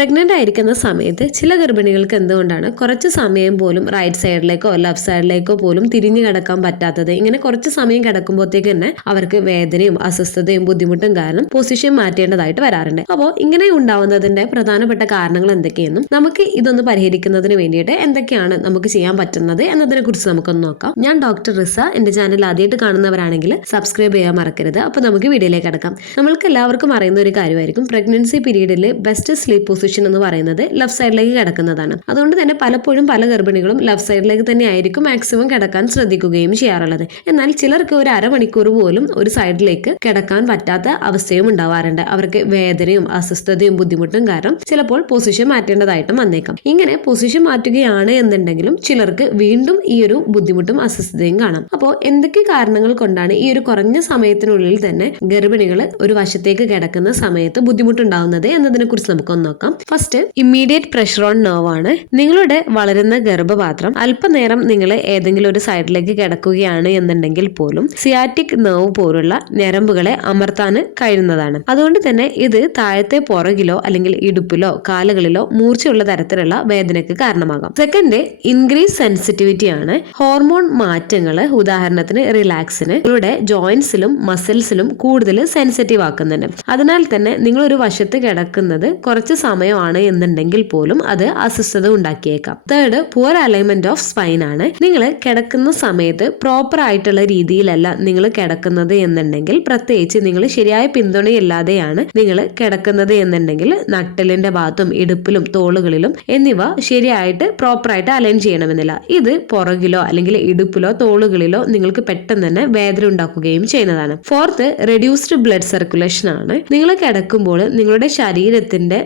Pregnant ആയിരിക്കുന്ന സമയത്ത് ചില ഗർഭിണികൾക്ക് എന്തുകൊണ്ടാണ് കുറച്ച് സമയം പോലും റൈറ്റ് സൈഡിലേക്കോ ലെഫ്റ്റ് സൈഡിലേക്കോ പോലും തിരിഞ്ഞു കിടക്കാൻ പറ്റാത്തത്? ഇങ്ങനെ കുറച്ച് സമയം കിടക്കുമ്പോഴത്തേക്ക് തന്നെ അവർക്ക് വേദനയും അസ്വസ്ഥതയും ബുദ്ധിമുട്ടും കാരണം പൊസിഷൻ മാറ്റേണ്ടതായിട്ട് വരാറുണ്ട്. അപ്പോൾ ഇങ്ങനെ ഉണ്ടാവുന്നതിന്റെ പ്രധാനപ്പെട്ട കാരണങ്ങൾ എന്തൊക്കെയെന്നും നമുക്ക് ഇതൊന്ന് പരിഹരിക്കുന്നതിന് വേണ്ടിയിട്ട് എന്തൊക്കെയാണ് നമുക്ക് ചെയ്യാൻ പറ്റുന്നത് എന്നതിനെ കുറിച്ച് നമുക്കൊന്ന് നോക്കാം. ഞാൻ ഡോക്ടർ റിസ. എന്റെ ചാനൽ ആദ്യമായിട്ട് കാണുന്നവരാണെങ്കിൽ സബ്സ്ക്രൈബ് ചെയ്യാൻ മറക്കരുത്. അപ്പോൾ നമുക്ക് വീഡിയോയിലേക്ക് കിടക്കാം. നമ്മൾക്ക് എല്ലാവർക്കും അറിയുന്ന ഒരു കാര്യമായിരിക്കും. പ്രഗ്നൻസി പീരീഡിൽ ബെസ്റ്റ് സ്ലീപ്പ് പൊസിഷൻ എന്ന് പറയുന്നത് ലെഫ്റ്റ് സൈഡിലേക്ക് കിടക്കുന്നതാണ്. അതുകൊണ്ട് തന്നെ പലപ്പോഴും പല ഗർഭിണികളും ലെഫ്റ്റ് സൈഡിലേക്ക് തന്നെ ആയിരിക്കും മാക്സിമം കിടക്കാൻ ശ്രദ്ധിക്കുകയും ചെയ്യാറുള്ളത്. എന്നാൽ ചിലർക്ക് ഒരു അരമണിക്കൂർ പോലും ഒരു സൈഡിലേക്ക് കിടക്കാൻ പറ്റാത്ത അവസ്ഥയും ഉണ്ടാവാറുണ്ട്. അവർക്ക് വേദനയും അസ്വസ്ഥതയും ബുദ്ധിമുട്ടും കാരണം ചിലപ്പോൾ പൊസിഷൻ മാറ്റേണ്ടതായിട്ടും വന്നേക്കാം. ഇങ്ങനെ പൊസിഷൻ മാറ്റുകയാണ് എന്നുണ്ടെങ്കിലും ചിലർക്ക് വീണ്ടും ഈ ഒരു ബുദ്ധിമുട്ടും അസ്വസ്ഥതയും കാണാം. അപ്പോൾ എന്തൊക്കെ കാരണങ്ങൾ കൊണ്ടാണ് ഈ ഒരു കുറഞ്ഞ സമയത്തിനുള്ളിൽ തന്നെ ഗർഭിണികൾ ഒരു വശത്തേക്ക് കിടക്കുന്ന സമയത്ത് ബുദ്ധിമുട്ടുണ്ടാവുന്നത് എന്നതിനെ കുറിച്ച് നമുക്കൊന്ന് നോക്കാം. First immediate pressure on nerve ആണ്. നിങ്ങളുടെ വളരുന്ന ഗർഭപാത്രം അല്പനേരം നിങ്ങൾ ഏതെങ്കിലും ഒരു സൈഡിലേക്ക് കിടക്കുകയാണ് എന്നുണ്ടെങ്കിൽ പോലും സിയാറ്റിക് നെർവ് പോലുള്ള ഞരമ്പുകളെ അമർത്താൻ കഴിയുന്നതാണ്. അതുകൊണ്ട് തന്നെ ഇത് താഴത്തെ പുറകിലോ അല്ലെങ്കിൽ ഇടുപ്പിലോ കാലുകളിലോ മൂർച്ചയുള്ള തരത്തിലുള്ള വേദനയ്ക്ക് കാരണമാകാം. സെക്കൻഡ് ഇൻക്രീസ് സെൻസിറ്റിവിറ്റി ആണ്. ഹോർമോൺ മാറ്റങ്ങൾ ഉദാഹരണത്തിന് റിലാക്സിന് ഇവിടെ ജോയിന്റ്സിലും മസിൽസിലും കൂടുതൽ സെൻസിറ്റീവ് ആക്കുന്നുണ്ട്. അതിനാൽ തന്നെ നിങ്ങൾ ഒരു വശത്ത് കിടക്കുന്നത് കുറച്ച് സമയമാണ് എന്നുണ്ടെങ്കിൽ പോലും അത് അസ്വസ്ഥത ഉണ്ടാക്കിയേക്കാം. Third poor alignment of spine ആണ്. നിങ്ങൾ കിടക്കുന്ന സമയത്ത് പ്രോപ്പർ ആയിട്ടുള്ള രീതിയിലല്ല നിങ്ങൾ കിടക്കുന്നത് എന്നുണ്ടെങ്കിൽ പ്രത്യേകിച്ച് നിങ്ങൾ ശരിയായ പിന്തുണയില്ലാതെയാണ് നിങ്ങൾ കിടക്കുന്നത് എന്നുണ്ടെങ്കിൽ നട്ടലിന്റെ ഭാഗത്തും ഇടുപ്പിലും തോളുകളിലും എന്നിവ ശരിയായിട്ട് പ്രോപ്പർ ആയിട്ട് അലൈൻ ചെയ്യണമെന്നില്ല. ഇത് പുറകിലോ അല്ലെങ്കിൽ ഇടുപ്പിലോ തോളുകളിലോ നിങ്ങൾക്ക് പെട്ടെന്ന് തന്നെ വേദന ഉണ്ടാക്കുകയും ചെയ്യുന്നതാണ്. ഫോർത്ത് റെഡ്യൂസ്ഡ് ബ്ലഡ് സർക്കുലേഷൻ ആണ്. നിങ്ങൾ കിടക്കുമ്പോൾ നിങ്ങളുടെ ശരീരത്തിന്റെ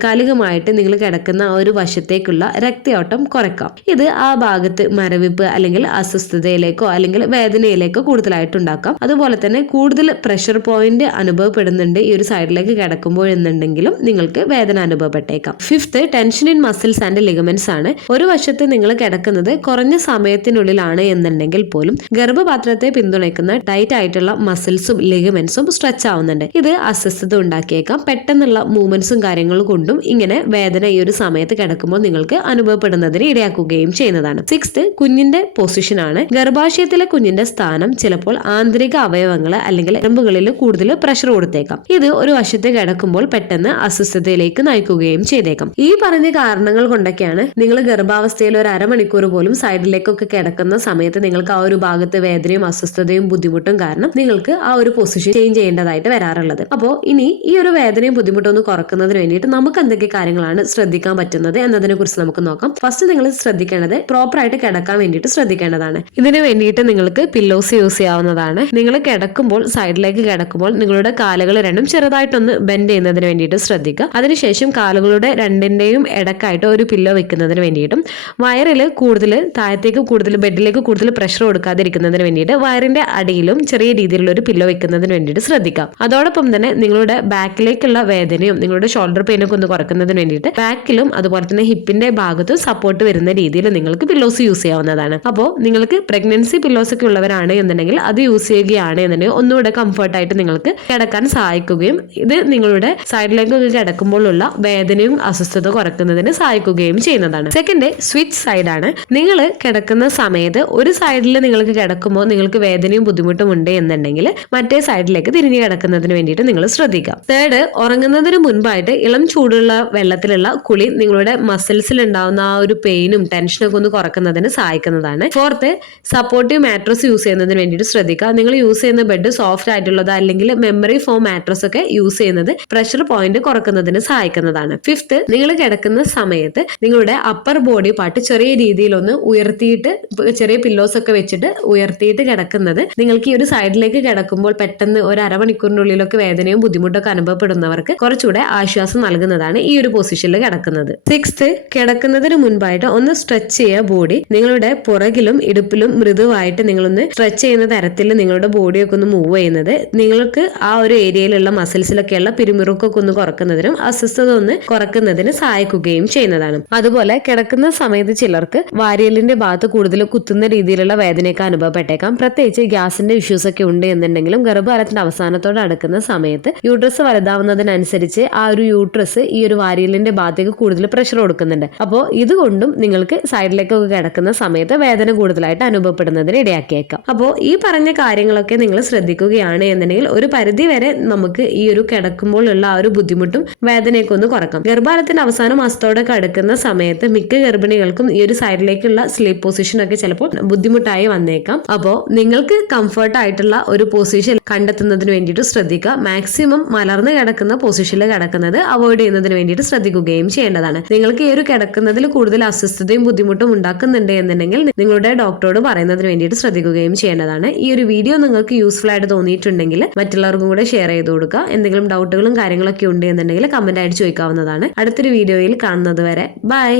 താൽക്കാലികമായിട്ട് നിങ്ങൾ കിടക്കുന്ന ആ ഒരു വശത്തേക്കുള്ള രക്തയോട്ടം കുറയ്ക്കാം. ഇത് ആ ഭാഗത്ത് മരവിപ്പ് അല്ലെങ്കിൽ അസ്വസ്ഥതയിലേക്കോ അല്ലെങ്കിൽ വേദനയിലേക്കോ കൂടുതലായിട്ട് ഉണ്ടാക്കാം. അതുപോലെ തന്നെ കൂടുതൽ പ്രഷർ പോയിന്റ് അനുഭവപ്പെടുന്നുണ്ട് ഈ ഒരു സൈഡിലേക്ക് കിടക്കുമ്പോൾ എന്നുണ്ടെങ്കിലും നിങ്ങൾക്ക് വേദന അനുഭവപ്പെട്ടേക്കാം. Fifth tension in muscles and ligaments ആണ്. ഒരു വശത്ത് നിങ്ങൾ കിടക്കുന്നത് കുറഞ്ഞ സമയത്തിനുള്ളിലാണ് എന്നുണ്ടെങ്കിൽ പോലും ഗർഭപാത്രത്തെ പിന്തുണയ്ക്കുന്ന ടൈറ്റ് ആയിട്ടുള്ള മസിൽസും ലിഗമെന്റ്സും സ്ട്രെച്ച് ആവുന്നുണ്ട്. ഇത് അസ്വസ്ഥത ഉണ്ടാക്കിയേക്കാം. പെട്ടെന്നുള്ള മൂവ്മെന്റ്സും കാര്യങ്ങളും കൊണ്ടും ഇങ്ങനെ വേദന ഈ ഒരു സമയത്ത് കിടക്കുമ്പോൾ നിങ്ങൾക്ക് അനുഭവപ്പെടുന്നതിന് ഇടയാക്കുകയും ചെയ്യുന്നതാണ്. സിക്സ്ത് കുഞ്ഞിന്റെ പൊസിഷൻ ആണ്. ഗർഭാശയത്തിലെ കുഞ്ഞിന്റെ സ്ഥാനം ചിലപ്പോൾ ആന്തരിക അവയവങ്ങൾ അല്ലെങ്കിൽ എറുമ്പുകളിൽ കൂടുതൽ പ്രഷർ കൊടുത്തേക്കാം. ഇത് ഒരു വശത്ത് കിടക്കുമ്പോൾ പെട്ടെന്ന് അസ്വസ്ഥതയിലേക്ക് നയിക്കുകയും ചെയ്തേക്കാം. ഈ പറഞ്ഞ കാരണങ്ങൾ കൊണ്ടൊക്കെയാണ് നിങ്ങൾ ഗർഭാവസ്ഥയിൽ ഒരു അരമണിക്കൂർ പോലും സൈഡിലേക്കൊക്കെ കിടക്കുന്ന സമയത്ത് നിങ്ങൾക്ക് ആ ഒരു ഭാഗത്ത് വേദനയും അസ്വസ്ഥതയും ബുദ്ധിമുട്ടും കാരണം നിങ്ങൾക്ക് ആ ഒരു പൊസിഷൻ ചേഞ്ച് ചെയ്യേണ്ടതായിട്ട് വരാറുള്ളത്. അപ്പോൾ ഇനി ഈ ഒരു വേദനയും ബുദ്ധിമുട്ടും ഒന്ന് കുറക്കുന്നതിന് വേണ്ടിയിട്ട് നമുക്ക് എന്തൊക്കെ കാര്യങ്ങളാണ് ശ്രദ്ധിക്കാൻ പറ്റുന്നത് എന്നതിനെ കുറിച്ച് നമുക്ക് നോക്കാം. ഫസ്റ്റ് നിങ്ങൾ ശ്രദ്ധിക്കേണ്ടത് പ്രോപ്പർ ആയിട്ട് കിടക്കാൻ വേണ്ടിയിട്ട് ശ്രദ്ധിക്കേണ്ടതാണ്. ഇതിന് വേണ്ടിയിട്ട് നിങ്ങൾക്ക് പില്ലോസ് യൂസ് ചെയ്യാവുന്നതാണ്. നിങ്ങൾ കിടക്കുമ്പോൾ സൈഡിലേക്ക് കിടക്കുമ്പോൾ നിങ്ങളുടെ കാലുകൾ രണ്ടും ചെറുതായിട്ടൊന്ന് ബെൻഡ് ചെയ്യുന്നതിന് വേണ്ടിയിട്ട് ശ്രദ്ധിക്കുക. അതിനുശേഷം കാലുകളുടെ രണ്ടിന്റെയും ഇടക്കായിട്ട് ഒരു പില്ലോ വെക്കുന്നതിന് വേണ്ടിയിട്ടും വയറിൽ കൂടുതൽ താഴത്തേക്ക് കൂടുതൽ ബെഡിലേക്ക് കൂടുതൽ പ്രഷർ കൊടുക്കാതിരിക്കുന്നതിന് വേണ്ടിയിട്ട് വയറിന്റെ അടിയിലും ചെറിയ രീതിയിലുള്ള ഒരു പില്ലോ വെക്കുന്നതിന് വേണ്ടിയിട്ട് ശ്രദ്ധിക്കാം അതോടൊപ്പം തന്നെ നിങ്ങളുടെ ബാക്കിലേക്കുള്ള വേദനയും നിങ്ങളുടെ ഷോൾഡർ പെയിനൊക്കെ ഒന്ന് കുറക്കുന്നതിന് വേണ്ടിയിട്ട് ബാക്കിലും അതുപോലെ തന്നെ ഹിപ്പിന്റെ ഭാഗത്തും സപ്പോർട്ട് വരുന്ന രീതിയിൽ നിങ്ങൾക്ക് പില്ലോസ് യൂസ് ചെയ്യാവുന്നതാണ്. അപ്പോൾ നിങ്ങൾക്ക് പ്രഗ്നൻസി പില്ലോസ് ഒക്കെ ഉള്ളവരാണ് എന്നുണ്ടെങ്കിൽ അത് യൂസ് ചെയ്യുകയാണ് എന്നുണ്ടെങ്കിൽ ഒന്നുകൂടെ കംഫർട്ടായിട്ട് നിങ്ങൾക്ക് കിടക്കാൻ സഹായിക്കുകയും ഇത് നിങ്ങളുടെ സൈഡ് സൈഡിലേക്ക് കിടക്കുമ്പോഴുള്ള വേദനയും അസ്വസ്ഥത കുറക്കുന്നതിന് സഹായിക്കുകയും ചെയ്യുന്നതാണ്. സെക്കൻഡ് സ്വിച്ച് സൈഡ് ആണ്. നിങ്ങൾ കിടക്കുന്ന സമയത്ത് ഒരു സൈഡിൽ നിങ്ങൾക്ക് കിടക്കുമ്പോൾ നിങ്ങൾക്ക് വേദനയും ബുദ്ധിമുട്ടും ഉണ്ട് എന്നുണ്ടെങ്കിൽ മറ്റേ സൈഡിലേക്ക് തിരിഞ്ഞു കിടക്കുന്നതിന് വേണ്ടിയിട്ട് നിങ്ങൾ ശ്രദ്ധിക്കാം തേർഡ് ഉറങ്ങുന്നതിന് മുൻപായിട്ട് ഇളം ചൂടുള്ള വെള്ളത്തിലുള്ള കുളി നിങ്ങളുടെ മസിൽസിൽ ഉണ്ടാവുന്ന ആ ഒരു പെയിനും ടെൻഷനൊക്കെ ഒന്ന് കുറക്കുന്നതിന് സഹായിക്കുന്നതാണ്. ഫോർത്ത് സപ്പോർട്ടീവ് മാട്രസ് യൂസ് ചെയ്യുന്നതിന് വേണ്ടിയിട്ട് ശ്രദ്ധിക്കുക. നിങ്ങൾ യൂസ് ചെയ്യുന്ന ബെഡ് സോഫ്റ്റ് ആയിട്ടുള്ളത് അല്ലെങ്കിൽ മെമ്മറി ഫോം മാട്രസ് ഒക്കെ യൂസ് ചെയ്യുന്നത് പ്രഷർ പോയിന്റ് കുറക്കുന്നതിന് സഹായിക്കുന്നതാണ്. ഫിഫ്ത്ത് നിങ്ങൾ കിടക്കുന്ന സമയത്ത് നിങ്ങളുടെ അപ്പർ ബോഡി പാർട്ട് ചെറിയ രീതിയിലൊന്ന് ഉയർത്തിയിട്ട് ചെറിയ പില്ലോസ് ഒക്കെ വെച്ചിട്ട് ഉയർത്തിയിട്ട് കിടക്കുന്നത് നിങ്ങൾക്ക് ഈ ഒരു സൈഡിലേക്ക് കിടക്കുമ്പോൾ പെട്ടെന്ന് ഒരു അരമണിക്കൂറിനുള്ളിലൊക്കെ വേദനയും ബുദ്ധിമുട്ടൊക്കെ അനുഭവപ്പെടുന്നവർക്ക് കുറച്ചുകൂടെ ആശ്വാസം നൽകുന്നതാണ്. ഈ ഒരു പൊസിഷനിൽ കിടക്കുന്നത്. സിക്സ്ത് കിടക്കുന്നതിന് മുൻപായിട്ട് ഒന്ന് സ്ട്രെച്ച് ചെയ്യുക ബോഡി നിങ്ങളുടെ പുറകിലും ഇടുപ്പിലും മൃദുവായിട്ട് നിങ്ങളൊന്ന് സ്ട്രെച്ച് ചെയ്യുന്ന തരത്തിൽ നിങ്ങളുടെ ബോഡിയൊക്കെ ഒന്ന് മൂവ് ചെയ്യുന്നത്. നിങ്ങൾക്ക് ആ ഒരു ഏരിയയിലുള്ള മസിൽസിലൊക്കെയുള്ള പിരിമുറുക്കൊക്കെ ഒന്ന് കുറക്കുന്നതിനും അസ്വസ്ഥത ഒന്ന് കുറക്കുന്നതിന് സഹായിക്കുകയും ചെയ്യുന്നതാണ്. അതുപോലെ കിടക്കുന്ന സമയത്ത് ചിലർക്ക് വാരിയലിന്റെ ഭാഗത്ത് കൂടുതൽ കുത്തുന്ന രീതിയിലുള്ള വേദനയൊക്കെ അനുഭവപ്പെട്ടേക്കാം. പ്രത്യേകിച്ച് ഗ്യാസിന്റെ ഇഷ്യൂസ് ഒക്കെ ഉണ്ട് എന്നുണ്ടെങ്കിലും ഗർഭകാലത്തിന്റെ അവസാനത്തോടെ അടുക്കുന്ന സമയത്ത് യൂട്രസ് വലുതാവുന്നതിനനുസരിച്ച് ആ ഒരു യൂട്രസ് ഈ ഒരു വാരിയലിന്റെ ഭാഗത്തേക്ക് കൂടുതൽ പ്രഷർ കൊടുക്കുന്നുണ്ട്. അപ്പോൾ ഇതുകൊണ്ടും നിങ്ങൾക്ക് സൈഡിലേക്കൊക്കെ കിടക്കുന്ന സമയത്ത് വേദന കൂടുതലായിട്ട് അനുഭവപ്പെടുന്നതിന് ഇടയാക്കിയേക്കാം. അപ്പോൾ ഈ പറഞ്ഞ കാര്യങ്ങളൊക്കെ നിങ്ങൾ ശ്രദ്ധിക്കുകയാണ് എന്നുണ്ടെങ്കിൽ ഒരു പരിധി വരെ നമുക്ക് ഈ ഒരു കിടക്കുമ്പോഴുള്ള ആ ഒരു ബുദ്ധിമുട്ടും വേദനയൊക്കെ ഒന്ന് കുറക്കാം. ഗർഭാലത്തിന്റെ അവസാന മാസത്തോടെ കിടക്കുന്ന സമയത്ത് മിക്ക ഗർഭിണികൾക്കും ഈ ഒരു സൈഡിലേക്കുള്ള സ്ലീപ്പ് പൊസിഷൻ ഒക്കെ ചിലപ്പോൾ ബുദ്ധിമുട്ടായി വന്നേക്കാം. അപ്പോൾ നിങ്ങൾക്ക് കംഫർട്ട് ആയിട്ടുള്ള ഒരു പൊസിഷൻ കണ്ടെത്തുന്നതിന് വേണ്ടിയിട്ട് ശ്രദ്ധിക്കുക. മാക്സിമം മലർന്ന് കിടക്കുന്ന പൊസിഷനിൽ കിടക്കുന്നത് അവോയ്ഡ് ചെയ്യുന്നതിന് വേണ്ടിയിട്ട് ശ്രദ്ധിക്കുകയും ചെയ്യേണ്ടതാണ്. നിങ്ങൾക്ക് ഈ ഒരു കിടക്കുന്നതിൽ കൂടുതൽ അസ്വസ്ഥതയും ബുദ്ധിമുട്ടും ഉണ്ടാക്കുന്നുണ്ട് എന്നുണ്ടെങ്കിൽ നിങ്ങളുടെ ഡോക്ടറോട് പറയുന്നതിന് വേണ്ടിയിട്ട് ശ്രദ്ധിക്കുകയും ചെയ്യേണ്ടതാണ്. ഈ ഒരു വീഡിയോ നിങ്ങൾക്ക് യൂസ്ഫുൾ ആയിട്ട് തോന്നിയിട്ടുണ്ടെങ്കിൽ മറ്റുള്ളവർക്കും കൂടെ ഷെയർ ചെയ്ത് കൊടുക്കുക. എന്തെങ്കിലും ഡൗട്ടുകളും കാര്യങ്ങളൊക്കെ ഉണ്ട് എന്നുണ്ടെങ്കിൽ കമന്റ് ആയിട്ട് ചോദിക്കാവുന്നതാണ്. അടുത്തൊരു വീഡിയോയിൽ കാണുന്നത് വരെ. ബൈ